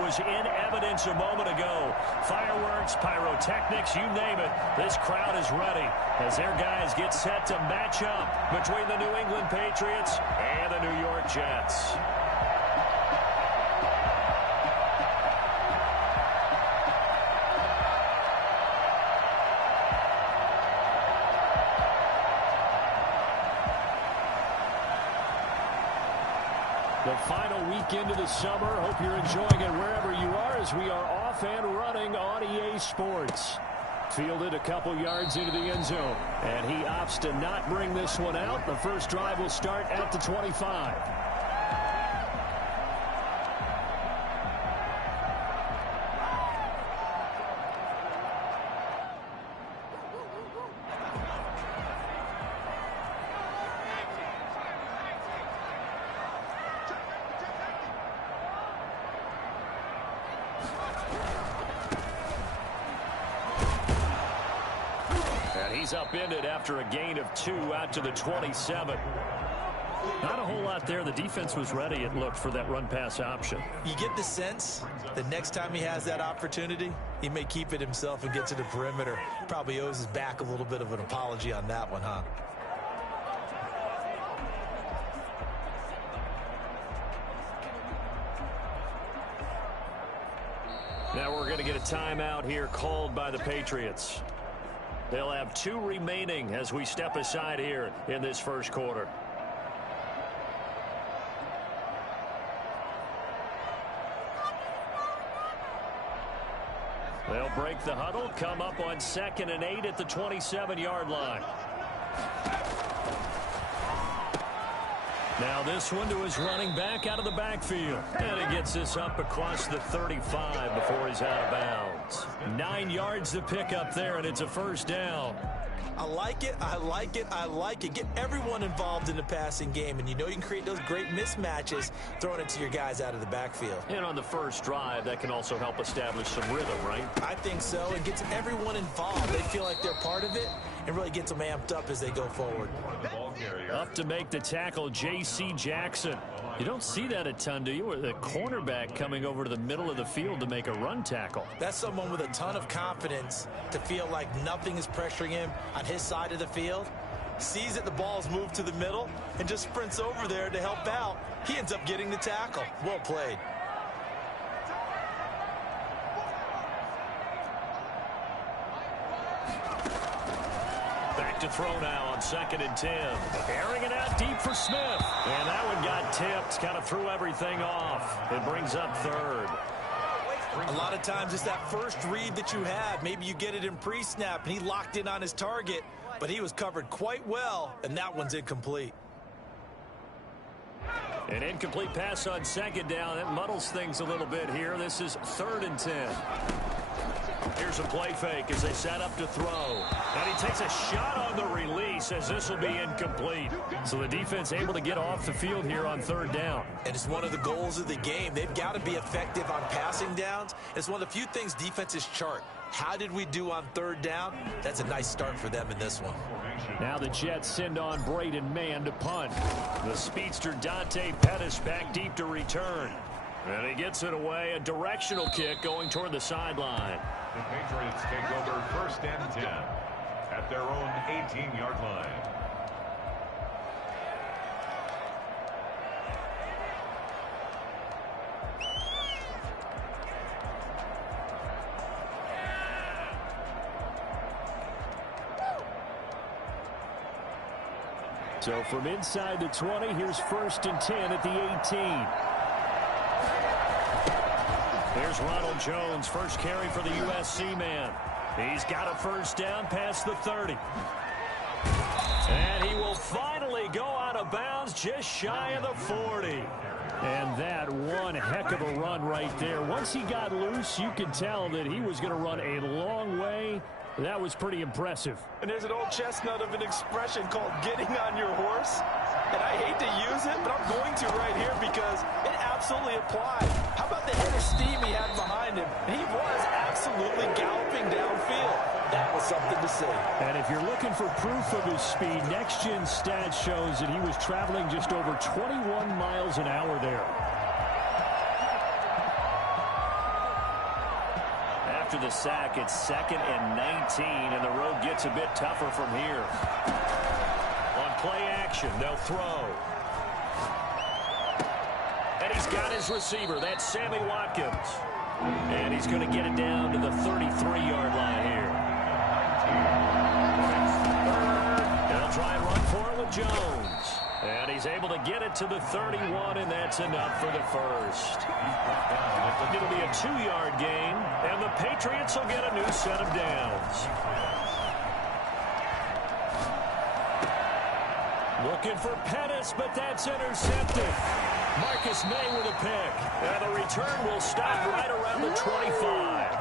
was in evidence a moment ago. Fireworks, pyrotechnics, you name it. This crowd is ready as their guys get set to match up between the New England Patriots and the New York Jets. The final weekend of the summer. Hope you're enjoying it wherever you are as we are off and running on EA Sports. Fielded a couple yards into the end zone, and he opts to not bring this one out. The first drive will start at the 25. He's upended after a gain of 2 out to the 27. Not a whole lot there. The defense was ready, it looked, for that run-pass option. You get the sense that next time he has that opportunity, he may keep it himself and get to the perimeter. Probably owes his back a little bit of an apology on that one, huh? Now we're going to get a timeout here called by the Patriots. They'll have 2 remaining as we step aside here in this first quarter. They'll break the huddle, come up on 2nd and 8 at the 27-yard line. Now this one to his running back out of the backfield. And he gets this up across the 35 before he's out of bounds. 9 yards to pick up there, and it's a first down. I like it, I like it, I like it. Get everyone involved in the passing game, and you know you can create those great mismatches throwing it to your guys out of the backfield. And on the first drive, that can also help establish some rhythm, right? I think so. It gets everyone involved. They feel like they're part of it and really gets them amped up as they go forward. Up to make the tackle, J.C. Jackson. You don't see that a ton, do you? With a cornerback coming over to the middle of the field to make a run tackle. That's someone with a ton of confidence to feel like nothing is pressuring him on his side of the field. Sees that the ball's moved to the middle and just sprints over there to help out. He ends up getting the tackle. Well played. Back to throw now on 2nd and 10. Airing it out deep for Smith. And that one got tipped. Kind of threw everything off. It brings up 3rd. A lot of times it's that first read that you have. Maybe you get it in pre-snap and he locked in on his target, but he was covered quite well, and that one's incomplete. An incomplete pass on 2nd down. It muddles things a little bit here. This is 3rd and 10. Here's a play fake as they set up to throw. And he takes a shot on the release as this will be incomplete. So the defense able to get off the field here on 3rd down. And it's one of the goals of the game. They've got to be effective on passing downs. It's one of the few things defenses chart. How did we do on 3rd down? That's a nice start for them in this one. Now the Jets send on Braden Mann to punt. The speedster Dante Pettis back deep to return. And he gets it away. A directional kick going toward the sideline. The Patriots take over 1st and 10 at their own 18-yard line. So from inside the 20, here's 1st and 10 at the 18. There's Ronald Jones, first carry for the USC man. He's got a first down past the 30. And he will finally go out of bounds just shy of the 40. And that one heck of a run right there. Once he got loose, you could tell that he was going to run a long way. That was pretty impressive. And there's an old chestnut of an expression called getting on your horse. And I hate to use it, but I'm going to right here because it absolutely applied. How about the head of steam he had behind him? And he was absolutely galloping downfield. That was something to see. And if you're looking for proof of his speed, Next Gen Stats shows that he was traveling just over 21 miles an hour there. after the sack, it's 2nd and 19, and the road gets a bit tougher from here. On play action, they'll throw. And he's got his receiver. That's Sammy Watkins. And he's going to get it down to the 33-yard line here. They'll try and run for it with Jones. And he's able to get it to the 31, and that's enough for the first. It'll be a 2-yard gain, and the Patriots will get a new set of downs. Looking for Pettis, but that's intercepted. Marcus May with a pick. And the return will stop right around the 25.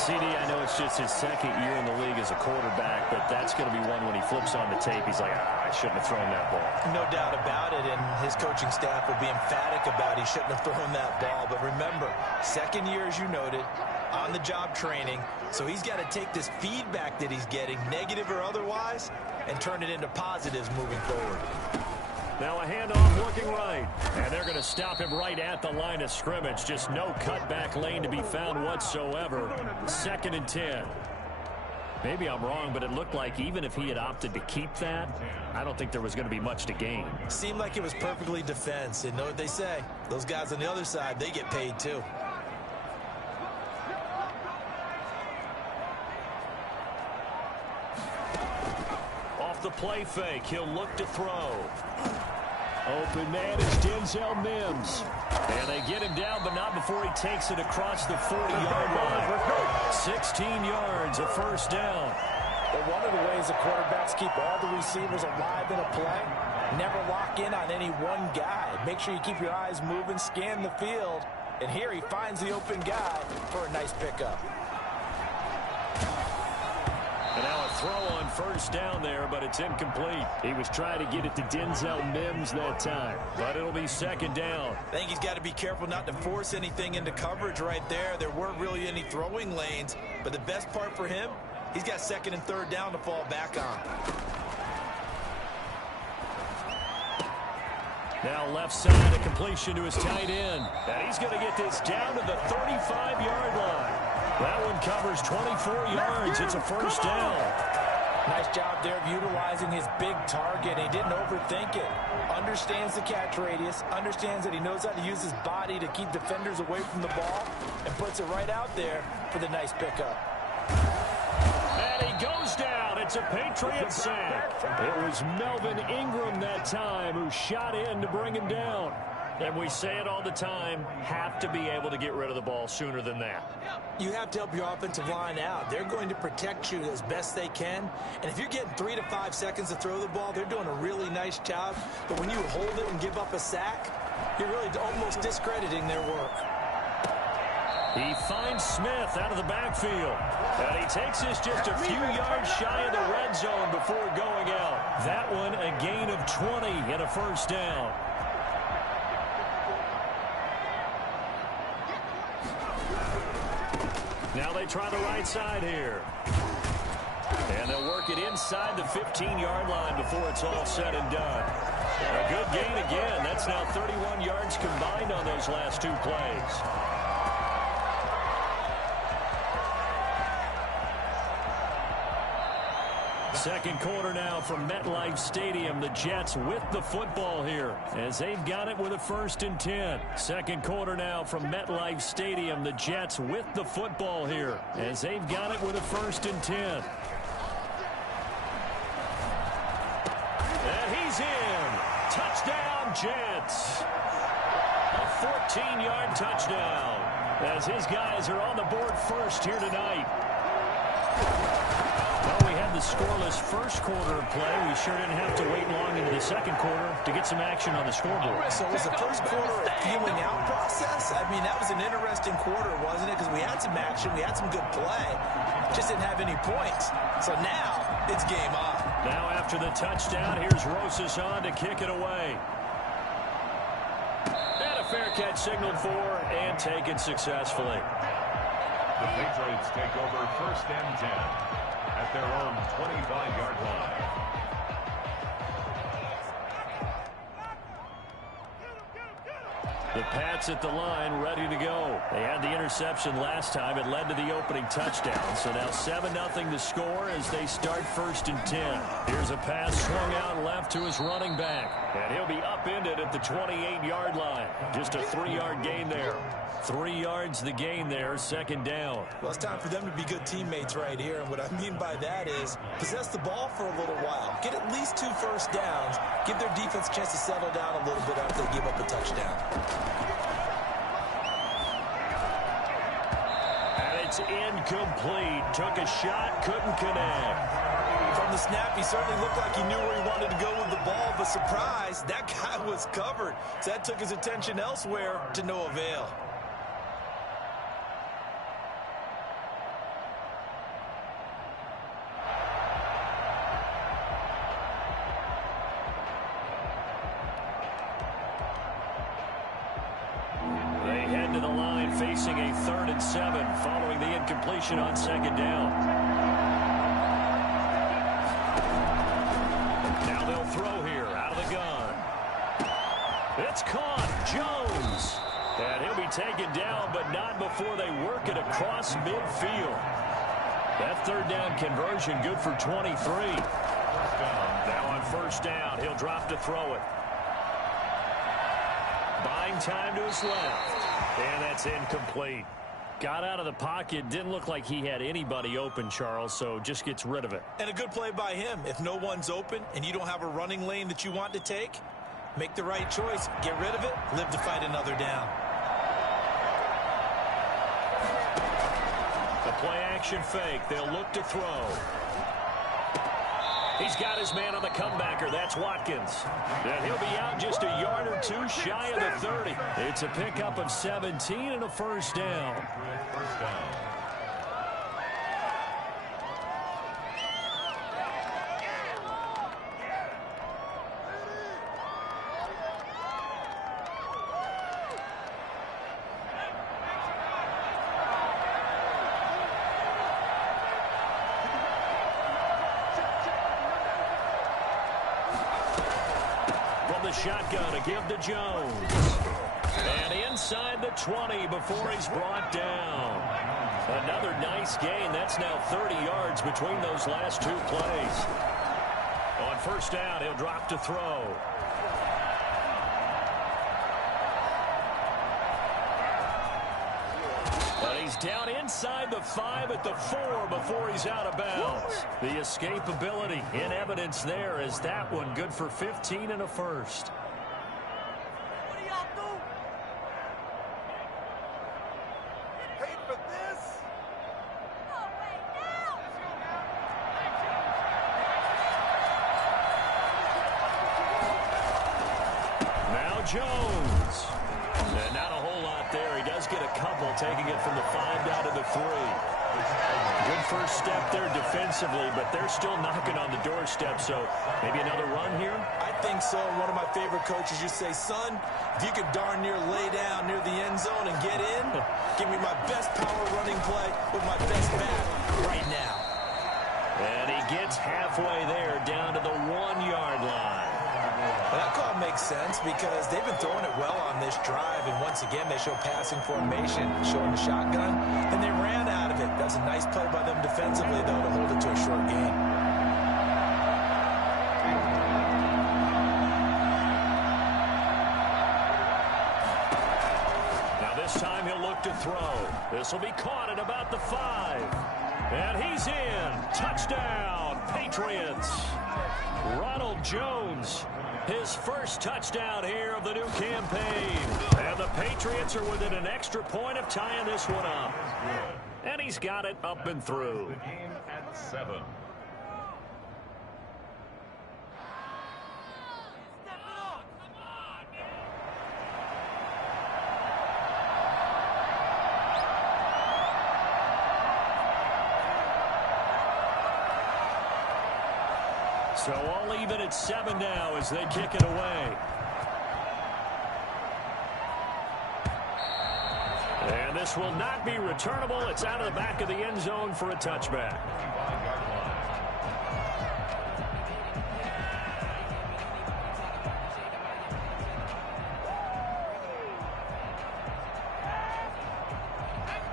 CD, I know it's just his 2nd year in the league as a quarterback, but that's going to be one when he flips on the tape. He's like, I shouldn't have thrown that ball. No doubt about it, and his coaching staff will be emphatic about he shouldn't have thrown that ball. But remember, 2nd year, as you noted, on-the-job training. So he's got to take this feedback that he's getting, negative or otherwise, and turn it into positives moving forward. Now a handoff working right. And they're going to stop him right at the line of scrimmage. Just no cutback lane to be found whatsoever. 2nd and 10. Maybe I'm wrong, but it looked like even if he had opted to keep that, I don't think there was going to be much to gain. Seemed like it was perfectly defense. And know what they say? Those guys on the other side, they get paid too. Off the play fake, he'll look to throw. Open man is Denzel Mims. And they get him down, but not before he takes it across the 40-yard line. 16 yards, a first down. Well, one of the ways the quarterbacks keep all the receivers alive in a play, never lock in on any one guy. Make sure you keep your eyes moving, scan the field. And here he finds the open guy for a nice pickup. And now a throw on first down there, but it's incomplete. He was trying to get it to Denzel Mims that time, but it'll be 2nd down. I think he's got to be careful not to force anything into coverage right there. There weren't really any throwing lanes, but the best part for him, he's got 2nd and 3rd down to fall back on. Now left side, a completion to his tight end. And he's going to get this down to the 35-yard line. That one covers 24 yards. It's a first down. Nice job there of utilizing his big target. He didn't overthink it. Understands the catch radius. Understands that he knows how to use his body to keep defenders away from the ball. And puts it right out there for the nice pickup. And he goes down. It's a Patriot sack. It was Melvin Ingram that time who shot in to bring him down. And we say it all the time, have to be able to get rid of the ball sooner than that. You have to help your offensive line out. They're going to protect you as best they can. And if you're getting 3 to 5 seconds to throw the ball, they're doing a really nice job. But when you hold it and give up a sack, you're really almost discrediting their work. He finds Smith out of the backfield. And he takes this just a few yards shy of the red zone before going out. That one a gain of 20 and a first down. Now they try the right side here. And they'll work it inside the 15-yard line before it's all said and done. A good gain again. That's now 31 yards combined on those last 2 plays. Second quarter now from MetLife Stadium. The Jets with the football here as they've got it with a 1st and 10. Second quarter now from MetLife Stadium. The Jets with the football here as they've got it with a 1st and 10. And he's in. Touchdown, Jets. A 14-yard touchdown as his guys are on the board first here tonight. Well, we had the scoreless first quarter of play. We sure didn't have to wait long into the second quarter to get some action on the scoreboard. So was the first quarter a feeling out process? I mean, that was an interesting quarter, wasn't it? Because we had some action, we had some good play, just didn't have any points. So now it's game on. Now after the touchdown, here's Rosas on to kick it away. And a fair catch signaled for and taken successfully. The Patriots take over 1st and 10 at their own 25-yard line. The Pats at the line, ready to go. They had the interception last time. It led to the opening touchdown. So now 7-0 to score as they start 1st and 10. Here's a pass swung out left to his running back. And he'll be upended at the 28-yard line. Just a 3-yard gain there. 3 yards the gain there, 2nd down. Well, it's time for them to be good teammates right here. And what I mean by that is possess the ball for a little while. Get at least 2 first downs. Give their defense a chance to settle down a little bit after they give up a touchdown. And it's incomplete. Took a shot, couldn't connect. From the snap, he certainly looked like he knew where he wanted to go with the ball, but surprise, that guy was covered. So that took his attention elsewhere to no avail. Facing a 3rd and 7 following the incompletion on 2nd down. Now they'll throw here out of the gun. It's caught. Jones. And he'll be taken down, but not before they work it across midfield. That 3rd down conversion good for 23. Now on 1st down, he'll drop to throw it. Buying time to his left. And that's incomplete. Got out of the pocket. Didn't look like he had anybody open, Charles, so just gets rid of it. And a good play by him. If no one's open and you don't have a running lane that you want to take, make the right choice. Get rid of it. Live to fight another down. The play-action fake. They'll look to throw. He's got his man on the comebacker. That's Watkins. And he'll be out just a yard or 2 shy of the 30. It's a pickup of 17 and a 1st down. Shotgun to give to Jones. And inside the 20 before he's brought down. Another nice gain. That's now 30 yards between those last 2 plays. On 1st down, he'll drop to throw. But he's down inside the 5 at the 4 before he's out of bounds. The escapability in evidence there is that one good for 15 and a 1st. Now Jones. And not a whole lot there. He does get a couple, taking it from the 5 down to the 3. Good first step there defensively, but they're still knocking on the doorstep, so maybe another run here? I think so. One of my favorite coaches used to say, son, if you could darn near lay down near the end zone and get in, give me my best power running play with my best bat right now. And he gets halfway there down to the 1-yard line. Well, that call makes sense because they've been throwing it well on this drive, and once again they show passing formation, showing the shotgun, and they ran out of it. That's a nice play by them defensively, though, to hold it to a short gain. Now this time he'll look to throw. This will be caught at about the 5. And he's in. Touchdown, Patriots. Ronald Jones, his first touchdown here of the new campaign. And the Patriots are within an extra point of tying this one up. And he's got it up and through. The game at 7. So all even at 7 now as they kick it away. And this will not be returnable. It's out of the back of the end zone for a touchback.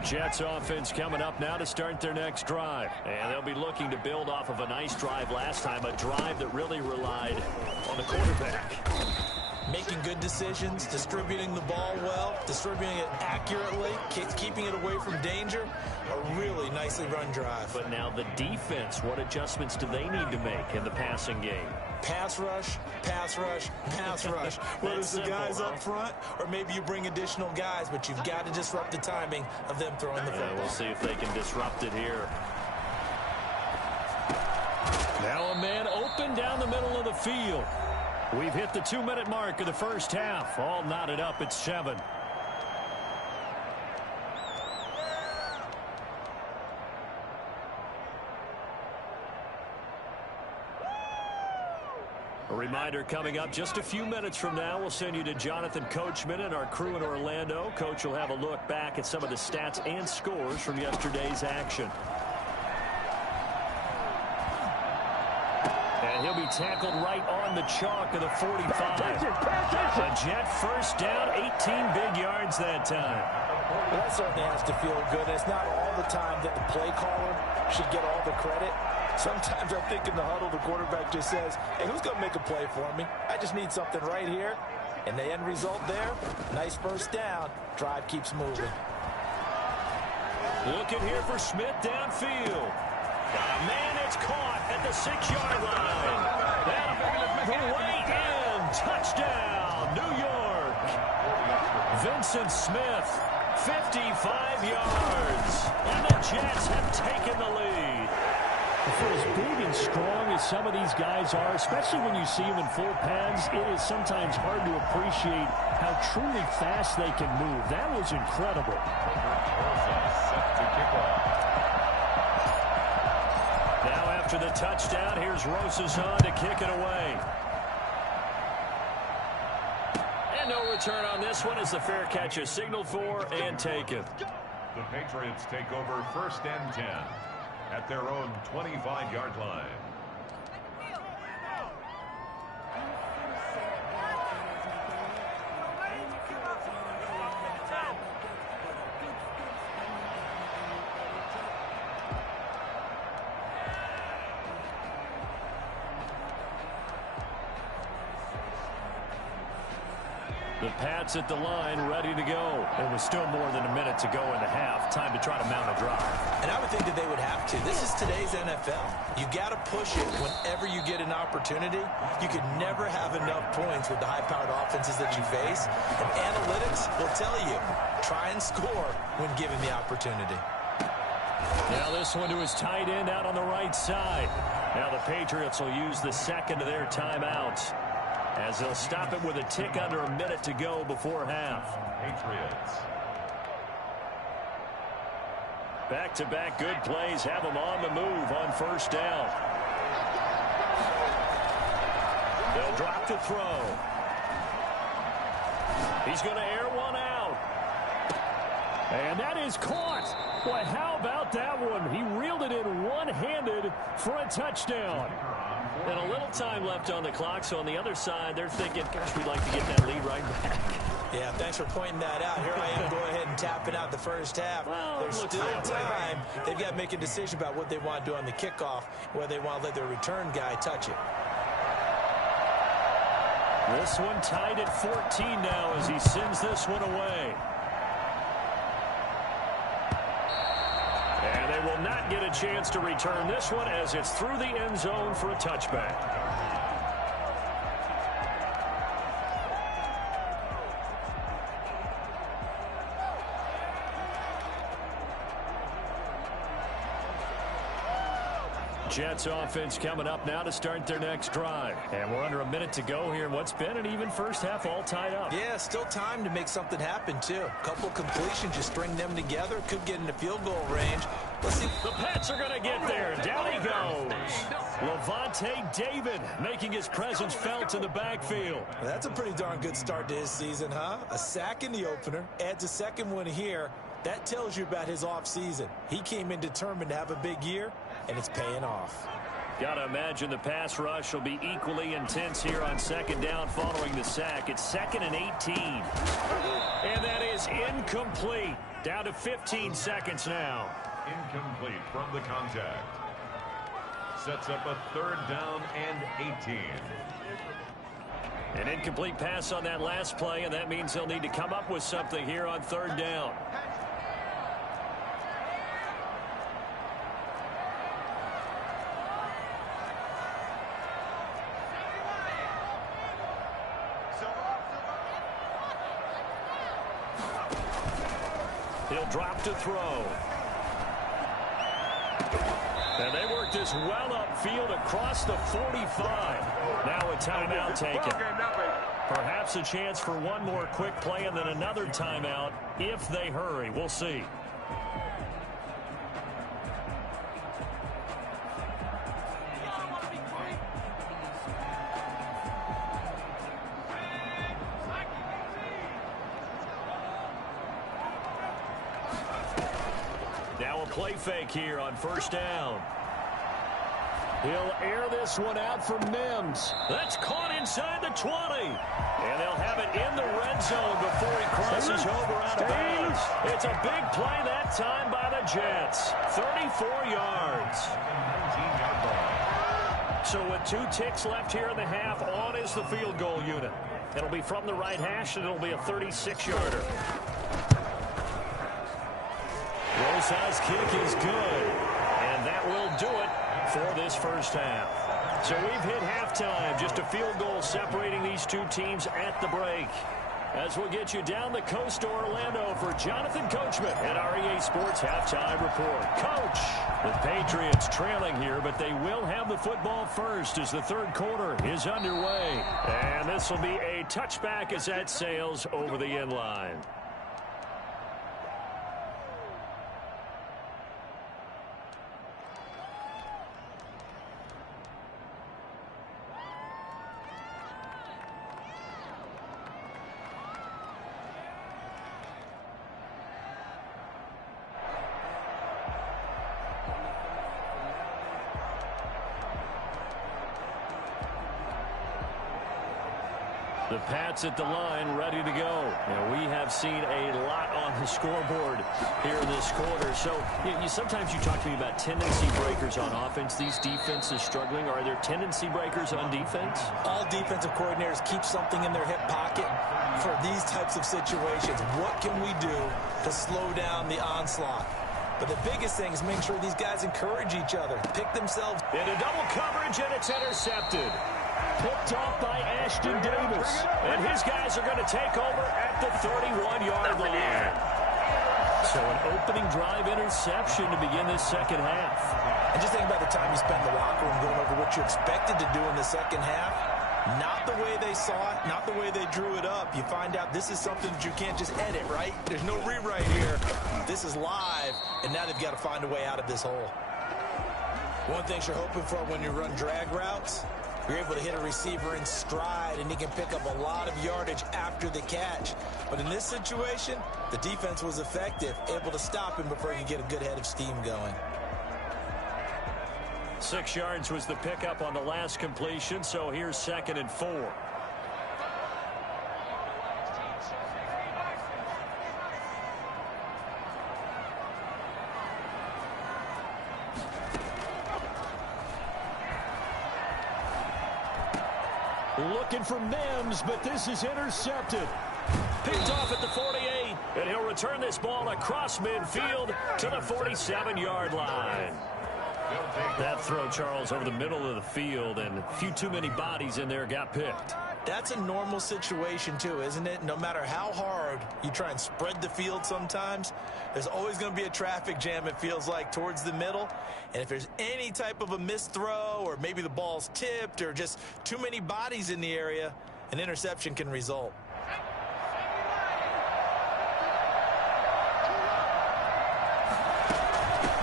Jets offense coming up now to start their next drive. And they'll be looking to build off of a nice drive last time, a drive that really relied on the quarterback. Making good decisions, distributing the ball well, distributing it accurately, keeping it away from danger. A really nicely run drive. But now the defense, what adjustments do they need to make in the passing game? Pass rush, pass rush, pass rush. Whether it's the guys up front or maybe you bring additional guys, but you've got to disrupt the timing of them throwing the football. We'll see if they can disrupt it here. Now a man open down the middle of the field. We've hit the 2-minute mark of the first half. All knotted up at 7. A reminder coming up just a few minutes from now. We'll send you to Jonathan Coachman and our crew in Orlando. Coach will have a look back at some of the stats and scores from yesterday's action. And he'll be tackled right on the chalk of the 45. A Jet first down, 18 big yards that time. Well, that certainly has to feel good. It's not all the time that the play caller should get all the credit. Sometimes I think in the huddle, the quarterback just says, hey, who's going to make a play for me? I just need something right here. And the end result there, nice first down. Drive keeps moving. Looking here for Smith downfield. Man, it's caught at the 6-yard line. The way in. Touchdown, New York. Vincent Smith, 55 yards. And the Jets have taken the lead. For as big and strong as some of these guys are, especially when you see them in full pads, it is sometimes hard to appreciate how truly fast they can move. That was incredible. Now after the touchdown, here's Rosas on to kick it away. And no return on this one as the fair catch is signaled for and taken. The Patriots take over 1st and 10. At their own 25-yard line. The Pats at the line, ready to go. It was still more than a minute to go in the half. Time to try to mount a drive. And I would think that they would have to. This is today's NFL. You got to push it whenever you get an opportunity. You could never have enough points with the high-powered offenses that you face. And analytics will tell you, try and score when given the opportunity. Now this one to his tight end out on the right side. Now the Patriots will use the second of their timeouts, as they'll stop it with a tick under a minute to go before half. Patriots. Back-to-back good plays have them on the move on first down. They'll drop to throw. He's going to air one out. And that is caught. Boy, how about that one? He reeled it in one-handed for a touchdown. And a little time left on the clock, so on the other side, they're thinking, gosh, we'd like to get that lead right back. Yeah, thanks for pointing that out. Here I am going ahead and tapping out the first half. Well, there's still time. They've got to make a decision about what they want to do on the kickoff, whether they want to let their return guy touch it. This one tied at 14 now as he sends this one away. And they will not get a chance to return this one as it's through the end zone for a touchback. Jets offense coming up now to start their next drive. And we're under a minute to go here in what's been an even first half, all tied up. Yeah, still time to make something happen, too. A couple completions, just string them together. Could get into field goal range. Let's see. The Pats are going to get there. Down he goes. Lavonte David making his presence felt in the backfield. That's a pretty darn good start to his season, huh? A sack in the opener, adds a second one here. That tells you about his offseason. He came in determined to have a big year, and it's paying off. Gotta imagine the pass rush will be equally intense here on second down following the sack. It's 2nd and 18. And that is incomplete. Down to 15 seconds now. Incomplete from the contact. Sets up a 3rd down and 18. An incomplete pass on that last play, and that means they'll need to come up with something here on 3rd down. He'll drop to throw. And they work this well upfield across the 45. Now a timeout taken. Perhaps a chance for one more quick play and then another timeout if they hurry. We'll see. Now a play fake here on 1st down. He'll air this one out for Mims. That's caught inside the 20. And they'll have it in the red zone before he crosses over out of bounds. It's a big play that time by the Jets. 34 yards. So with 2 ticks left here in the half, on is the field goal unit. It'll be from the right hash, and it'll be a 36-yarder. Rosa's kick is good, and that will do it for this first half. So we've hit halftime, just a field goal separating these two teams at the break. As we'll get you down the coast to Orlando for Jonathan Coachman at our EA Sports Halftime Report. Coach, the Patriots trailing here, but they will have the football first as the 3rd quarter is underway. And this will be a touchback as that sails over the end line. The Pats at the line, ready to go. Now, we have seen a lot on the scoreboard here in this quarter. So, sometimes you talk to me about tendency breakers on offense. These defenses struggling. Are there tendency breakers on defense? All defensive coordinators keep something in their hip pocket for these types of situations. What can we do to slow down the onslaught? But the biggest thing is make sure these guys encourage each other, pick themselves. Into double coverage, and it's intercepted. Picked off by Ashton Davis. And his guys are going to take over at the 31-yard line. So an opening drive interception to begin this second half. And just think about the time you spend in the locker room going over what you expected to do in the second half. Not the way they saw it, not the way they drew it up. You find out this is something that you can't just edit, right? There's no rewrite here. This is live, and now they've got to find a way out of this hole. One thing you're hoping for when you run drag routes, you're able to hit a receiver in stride, and he can pick up a lot of yardage after the catch. But in this situation, the defense was effective, able to stop him before he could get a good head of steam going. 6 yards was the pickup on the last completion, so here's 2nd and 4. Looking for Mims, but this is intercepted. Picked off at the 48, and he'll return this ball across midfield to the 47-yard line. That throw, Charles, over the middle of the field, and a few too many bodies in there got picked. That's a normal situation, too, isn't it? No matter how hard you try and spread the field sometimes, there's always going to be a traffic jam, it feels like, towards the middle. And if there's any type of a missed throw, or maybe the ball's tipped, or just too many bodies in the area, an interception can result.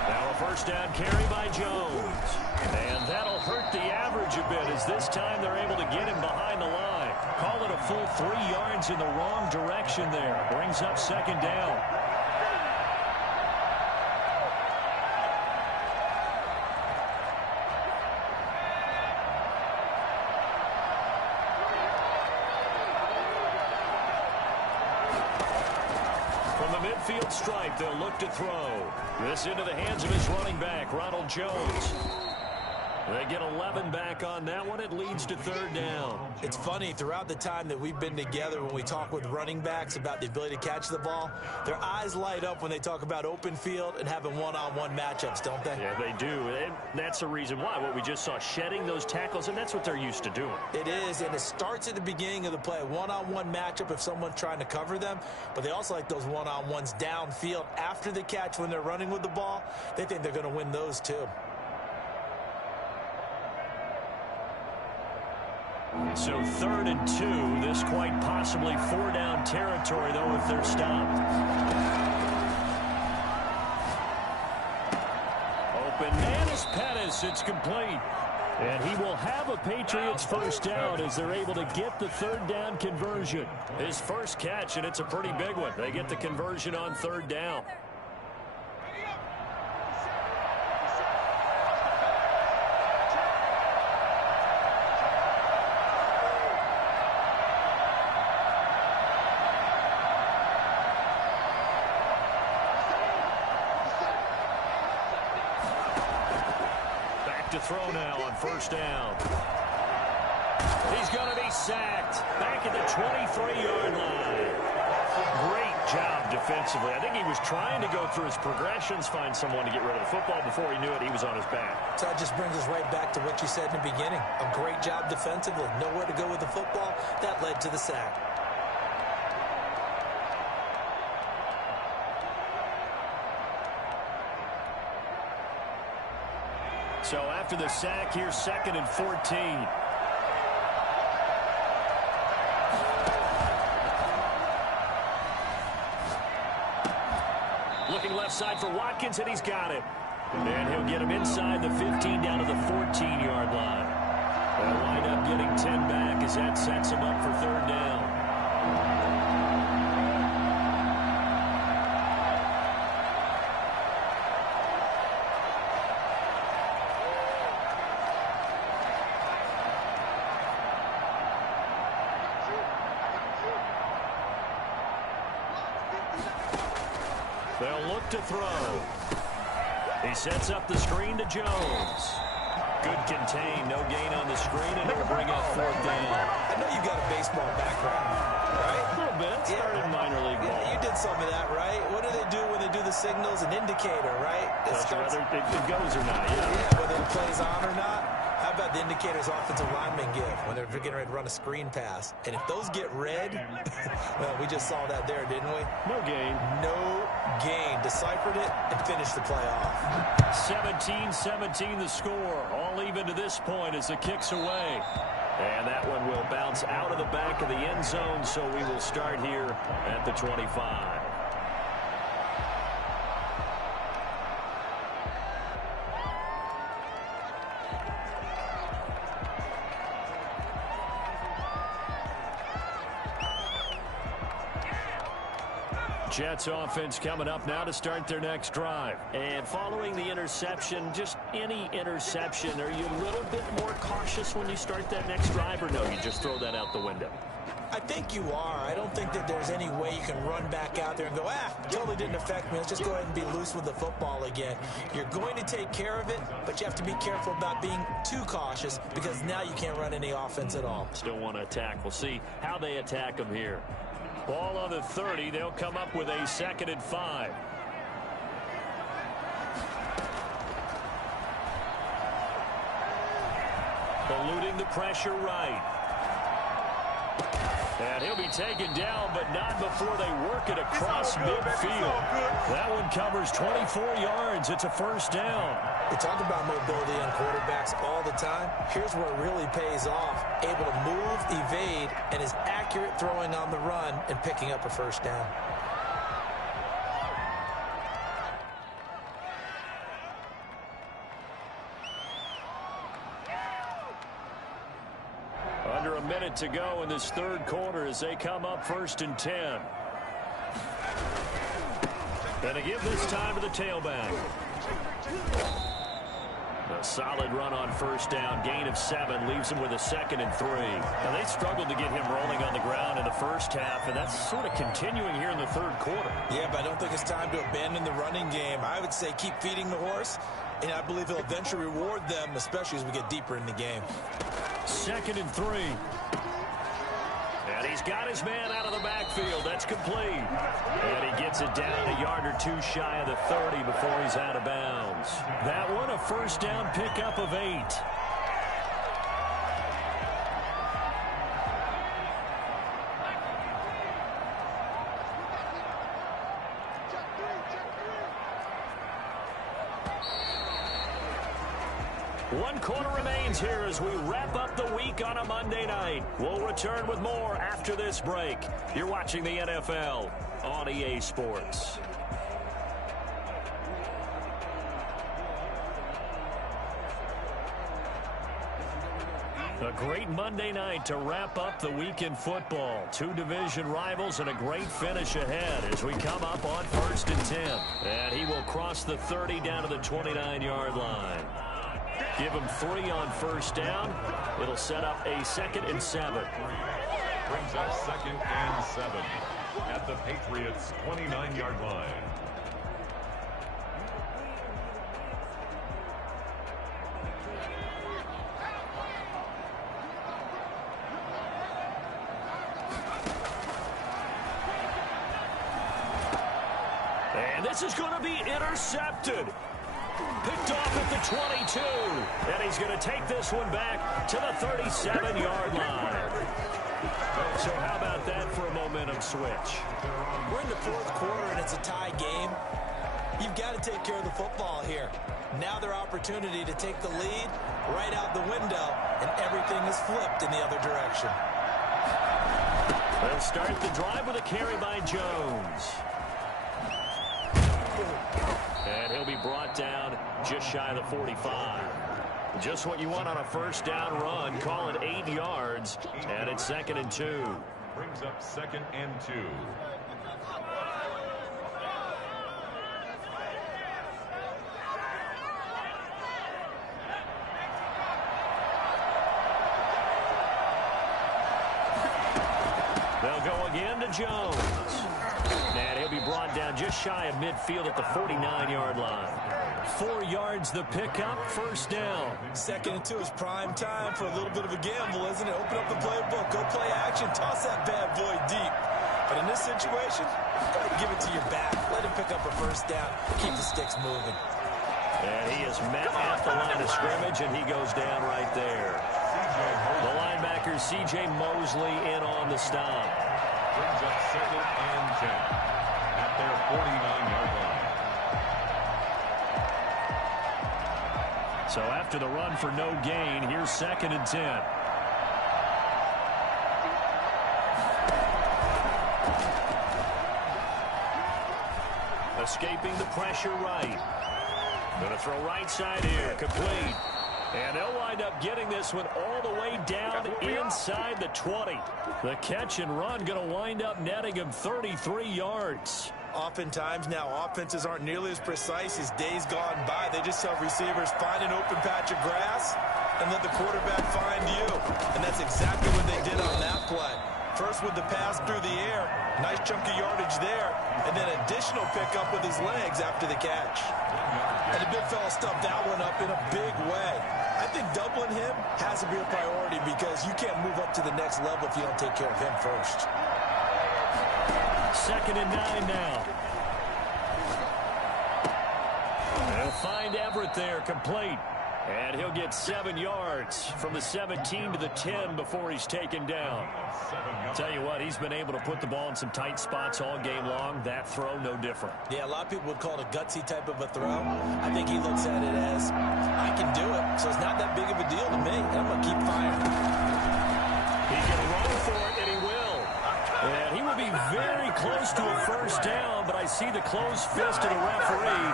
Now a first down carry by Jones. And that'll hurt the average a bit as this time they're able to get him behind the line. Call it a full 3 yards in the wrong direction there. Brings up 2nd down. midfield stripe. They'll look to throw. This into the hands of his running back, Ronald Jones. They get 11 back on that one. It leads to third down. It's funny, throughout the time that we've been together, when we talk with running backs about the ability to catch the ball, their eyes light up when they talk about open field and having one-on-one matchups, don't they? Yeah, they do. And that's the reason why. What we just saw, shedding those tackles, and that's what they're used to doing. It is, and it starts at the beginning of the play. One-on-one matchup if someone's trying to cover them, but they also like those one-on-ones downfield after the catch when they're running with the ball. They think they're going to win those too. So 3rd and 2. This quite possibly 4-down territory, though, if they're stopped. Open man is Pettis. It's complete. And he will have a Patriots first down as they're able to get the 3rd down conversion. His first catch, and it's a pretty big one. They get the conversion on 3rd down. To throw now on 1st down. He's going to be sacked back at the 23-yard line. Great job defensively. I think he was trying to go through his progressions, find someone to get rid of the football. Before he knew it, he was on his back. So that just brings us right back to what you said in the beginning. A great job defensively. Nowhere to go with the football. That led to the sack. So after the sack, here's 2nd and 14. Looking left side for Watkins, and he's got it. And he'll get him inside the 15 down to the 14-yard line. They'll wind up getting 10 back as that sets him up for 3rd down. They'll look to throw. He sets up the screen to Jones. Good contain, no gain on the screen, and it'll bring up 4th down. I know you got a baseball background, right? A little bit. Started in minor league ball. Yeah, you did some of that, right? What do they do when they do the signals? An indicator, right? Whether it goes or not, yeah. Yeah, whether it plays on or not. How about the indicators offensive linemen give when they're getting ready to run a screen pass? And if those get red, well, we just saw that there, didn't we? No gain. No gain. Deciphered it and finished the play off. 17-17 the score. All even to this point as the kick's away. And that one will bounce out of the back of the end zone, so we will start here at the 25. Jets offense coming up now to start their next drive. And following the interception, just any interception, are you a little bit more cautious when you start that next drive, or no, you just throw that out the window? I think you are. I don't think that there's any way you can run back out there and go, totally didn't affect me. Let's just go ahead and be loose with the football again. You're going to take care of it, but you have to be careful about being too cautious because now you can't run any offense at all. Still want to attack. We'll see how they attack them here. Ball on the 30. They'll come up with a 2nd and 5. Eluding the pressure right. And he'll be taken down, but not before they work it across midfield. That one covers 24 yards. It's a 1st down. We talk about mobility on quarterbacks all the time. Here's where it really pays off. Able to move, evade, and is accurate throwing on the run and picking up a 1st down. Under a minute to go in this 3rd quarter as they come up 1st and 10. Going to give this time to the tailback. A solid run on first down, gain of 7, leaves him with a 2nd and 3. Now, they struggled to get him rolling on the ground in the first half, and that's sort of continuing here in the third quarter. Yeah, but I don't think it's time to abandon the running game. I would say keep feeding the horse, and I believe he'll eventually reward them, especially as we get deeper in the game. 2nd and 3. And he's got his man out of the backfield. That's complete. And he gets it down a yard or 2 shy of the 30 before he's out of bounds. That one, a first down pickup of 8. One quarter remains here as we wrap up the week on a Monday night. We'll return with more after this break. You're watching the NFL on EA Sports. A great Monday night to wrap up the week in football. 2 division rivals and a great finish ahead as we come up on 1st and 10. And he will cross the 30 down to the 29-yard line. Give him 3 on first down. It'll set up a 2nd and 7. Brings up 2nd and 7 at the Patriots' 29-yard line. And this is going to be intercepted. Picked off at the 22. And he's going to take this one back to the 37-yard line. So how about that for a momentum switch? We're in the 4th quarter, and it's a tie game. You've got to take care of the football here. Now their opportunity to take the lead right out the window, and everything is flipped in the other direction. They'll start the drive with a carry by Jones. And he'll be brought down just shy of the 45. Just what you want on a first down run. Call it 8 yards, and it's 2nd and 2. Brings up 2nd and 2. They'll go again to Jones. And he'll be brought down just shy of midfield at the 49-yard line. 4 yards the pickup, first down. 2nd and 2 is prime time for a little bit of a gamble, isn't it? Open up the playbook, go play action, toss that bad boy deep. But in this situation, go ahead and give it to your back. Let him pick up a first down, keep the sticks moving. And he is met at the line of scrimmage, and he goes down right there. The linebacker, C.J. Mosley, in on the stop. Brings up 2nd and 10 at their 49-yard line. So after the run for no gain, here's 2nd and 10. Escaping the pressure right. Going to throw right side here, complete. And they'll wind up getting this one all the way down inside the 20. The catch and run going to wind up netting him 33 yards. Oftentimes now offenses aren't nearly as precise as days gone by. They just have receivers find an open patch of grass and let the quarterback find you. And that's exactly what they did on that play. First with the pass through the air, nice chunk of yardage there, and then additional pickup with his legs after the catch. And the big fella stuffed that one up in a big way. I think doubling him has to be a priority because you can't move up to the next level if you don't take care of him first. 2nd and 9 now. They'll find Everett there, complete. And he'll get 7 yards from the 17 to the 10 before he's taken down. Tell you what, he's been able to put the ball in some tight spots all game long. That throw, no different. Yeah, a lot of people would call it a gutsy type of a throw. I think he looks at it as, I can do it, so it's not that big of a deal to me, and I'm going to keep firing. He can run for it, and he will. And he will be very close to a first down, but I see the closed fist of the referee,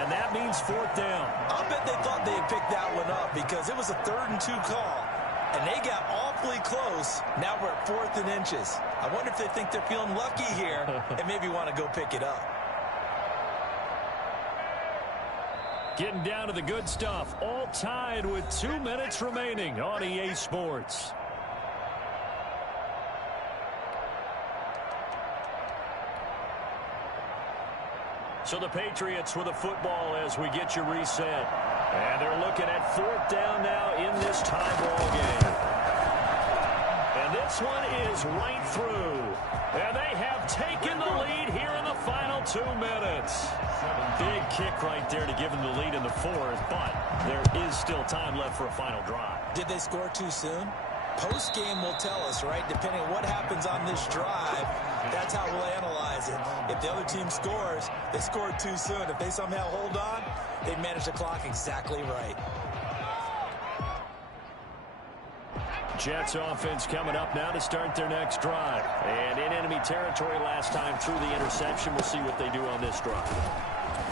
and that means 4th down. I'll bet they thought they had picked that one up because it was a 3rd and 2 call, and they got awfully close. Now we're at 4th and inches. I wonder if they think they're feeling lucky here and maybe want to go pick it up. Getting down to the good stuff. All tied with 2 minutes remaining on EA Sports. So the Patriots with a football as we get you reset. And they're looking at 4th down now in this tie ball game. And this one is right through. And they have taken the lead here in the final 2 minutes. Big kick right there to give them the lead in the 4th, but there is still time left for a final drive. Did they score too soon? Post-game will tell us, right? Depending on what happens on this drive, that's how we'll analyze it. If the other team scores, they scored too soon. If they somehow hold on, they manage the clock exactly right. Jets offense coming up now to start their next drive. And in enemy territory last time through the interception. We'll see what they do on this drive.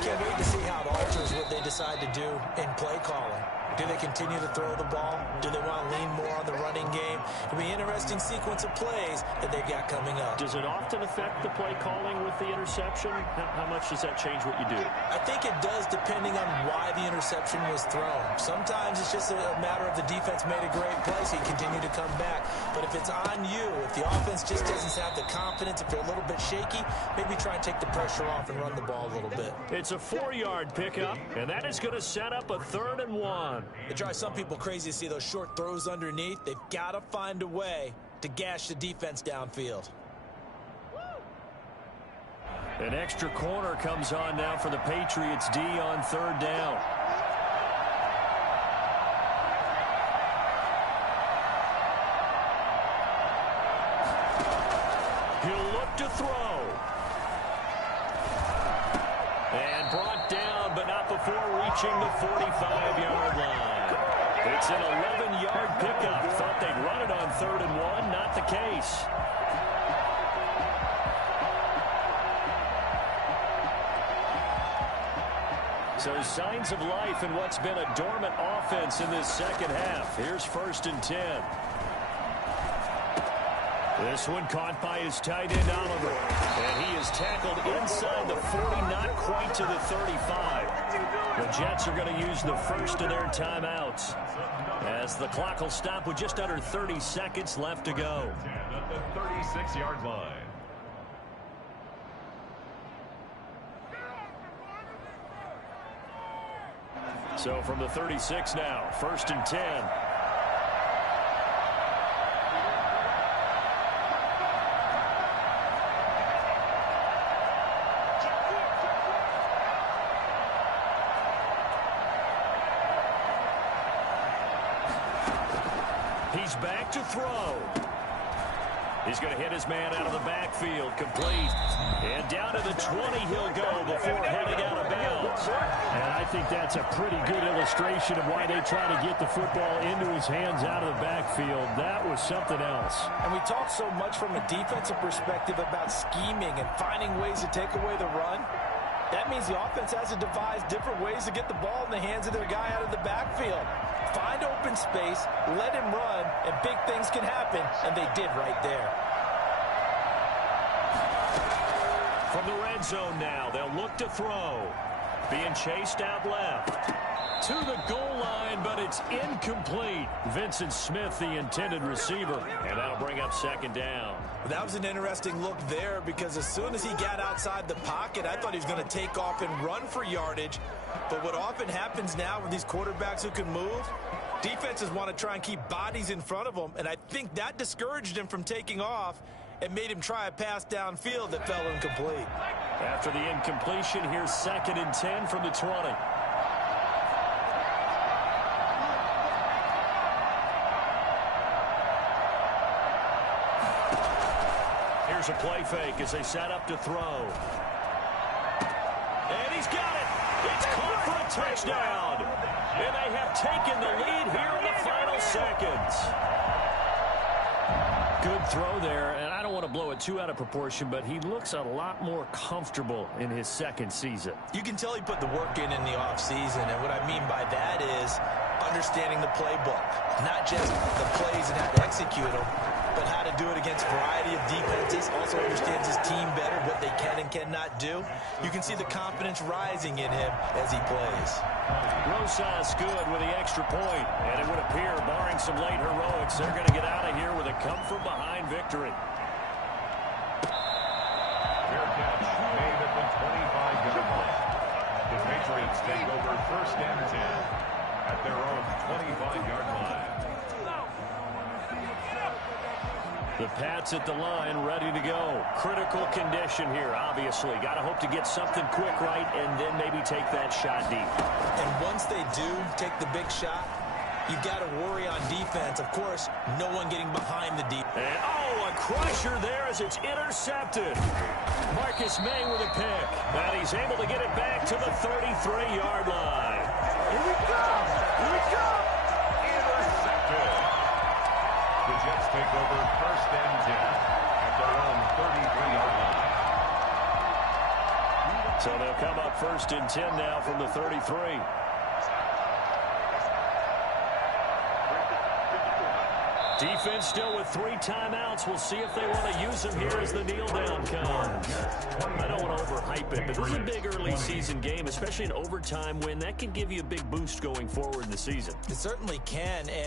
Can't wait to see how it alters what they decide to do in play calling. Do they continue to throw the ball? Do they want to lean more on the running game? It'll be an interesting sequence of plays that they've got coming up. Does it often affect the play calling with the interception? How much does that change what you do? I think it does depending on why the interception was thrown. Sometimes it's just a matter of the defense made a great play, so you continue to come back. But if it's on you, if the offense just doesn't have the confidence, if they're a little bit shaky, maybe try and take the pressure off and run the ball a little bit. It's a 4-yard pickup, and that is going to set up a 3rd and 1. It drives some people crazy to see those short throws underneath. They've got to find a way to gash the defense downfield. An extra corner comes on now for the Patriots D on 3rd down. He'll look to throw. And brought down, but not before reaching the 45-yard line. It's an 11-yard pickup. Thought they'd run it on 3rd and 1. Not the case. So signs of life in what's been a dormant offense in this second half. Here's 1st and 10. This one caught by his tight end, Oliver. And he is tackled inside the 40, not quite to the 35. The Jets are going to use the first of their timeouts, as the clock will stop with just under 30 seconds left to go. At the 36-yard line. So from the 36 now, 1st and 10. He's back to throw. He's going to hit his man out of the backfield, complete. And down to the 20 he'll go before heading out of bounds. And I think that's a pretty good illustration of why they try to get the football into his hands out of the backfield. That was something else. And we talk so much from a defensive perspective about scheming and finding ways to take away the run. That means the offense has to devise different ways to get the ball in the hands of their guy out of the backfield. Find open space, let him run, and big things can happen, and they did right there. From the red zone now, they'll look to throw. Being chased out left. To the goal line, but it's incomplete. Vincent Smith, the intended receiver, and that'll bring up 2nd down. That was an interesting look there, because as soon as he got outside the pocket, I thought he was going to take off and run for yardage. But what often happens now with these quarterbacks who can move, defenses want to try and keep bodies in front of them, and I think that discouraged him from taking off and made him try a pass downfield that fell incomplete. After the incompletion, here's 2nd and 10 from the 20. Here's a play fake as they set up to throw. And he's got it. It's caught for a touchdown. And they have taken the lead here in the final seconds. Good throw there, and I don't want to blow it too out of proportion, but he looks a lot more comfortable in his 2nd season. You can tell he put the work in the offseason, and what I mean by that is understanding the playbook. Not just the plays and how to execute them, but how to do it against a variety of defenses. Also understands his team better, what they can and cannot do. You can see the confidence rising in him as he plays. Rosas good with the extra point, and it would appear, barring some late heroics, they're going to get out of here with a come-from-behind victory. Fair catch made at the 25-yard line. The Patriots take over 1st and 10 at their own 25-yard line. The Pats at the line, ready to go. Critical condition here, obviously. Got to hope to get something quick right and then maybe take that shot deep. And once they do take the big shot, you've got to worry on defense. Of course, no one getting behind the deep. And, oh, a crusher there as it's intercepted. Marcus May with a pick. And he's able to get it back to the 33-yard line. Here we go! Here we go! Intercepted. The Jets take over 1st and 10 at their own 33-yard line. So they'll come up 1st and 10 now from the 33. Defense still with 3 timeouts. We'll see if they want to use them here as the kneel down comes. I don't want to overhype it, but this is a big early season game, especially an overtime win. That can give you a big boost going forward in the season. It certainly can, and